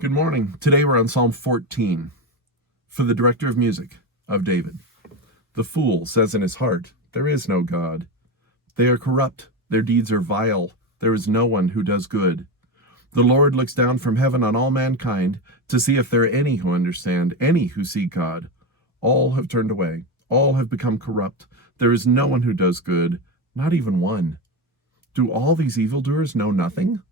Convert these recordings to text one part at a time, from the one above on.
Good morning. Today we're on Psalm 14. For the director of music, of David. The fool says in his heart, there is no God. They are corrupt, their deeds are vile, there is no one who does good. The Lord looks down from heaven on all mankind to see if there are any who understand, any who seek God. All have turned away, all have become corrupt. There is no one who does good, not even one. Do all these evildoers know nothing?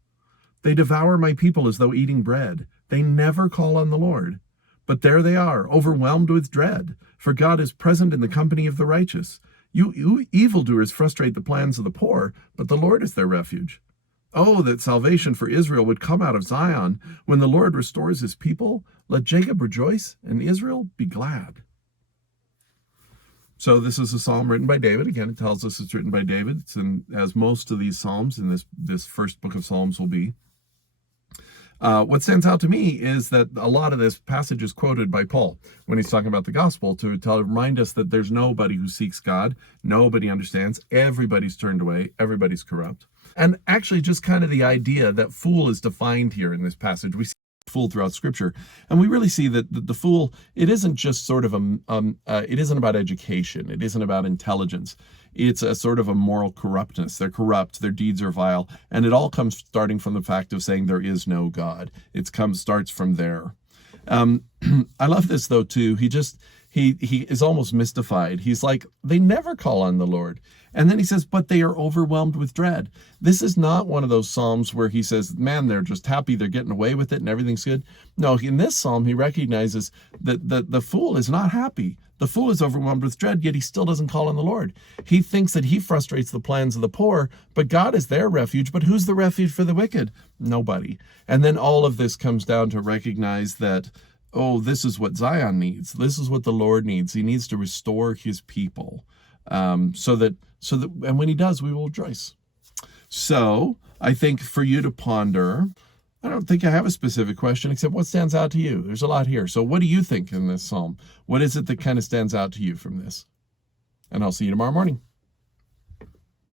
They devour my people as though eating bread. They never call on the Lord. But there they are, overwhelmed with dread, for God is present in the company of the righteous. You evildoers frustrate the plans of the poor, but the Lord is their refuge. Oh, that salvation for Israel would come out of Zion. When the Lord restores his people, let Jacob rejoice and Israel be glad. So this is a psalm written by David. Again, it tells us it's written by David. As most of these psalms in this first book of Psalms will be. What stands out to me is that a lot of this passage is quoted by Paul when he's talking about the gospel to remind us that there's nobody who seeks God, nobody understands, everybody's turned away, everybody's corrupt. And actually just kind of the idea that fool is defined here in this passage. We see fool throughout scripture, and we really see that the fool, it isn't just sort of it isn't about education, it isn't about intelligence, it's a sort of a moral corruptness. They're corrupt, their deeds are vile, and it all comes starting from the fact of saying there is no God. Starts from there. I love this though too. He is almost mystified. He's like, they never call on the Lord. And then he says, but they are overwhelmed with dread. This is not one of those psalms where he says, man, they're just happy, they're getting away with it and everything's good. No, in this psalm, he recognizes that the fool is not happy. The fool is overwhelmed with dread, yet he still doesn't call on the Lord. He thinks that he frustrates the plans of the poor, but God is their refuge. But who's the refuge for the wicked? Nobody. And then all of this comes down to recognize that, oh, this is what Zion needs. This is what the Lord needs. He needs to restore his people. So that, and when he does, we will rejoice. So I think for you to ponder, I don't think I have a specific question except what stands out to you. There's a lot here. So what do you think in this psalm? What is it that kind of stands out to you from this? And I'll see you tomorrow morning.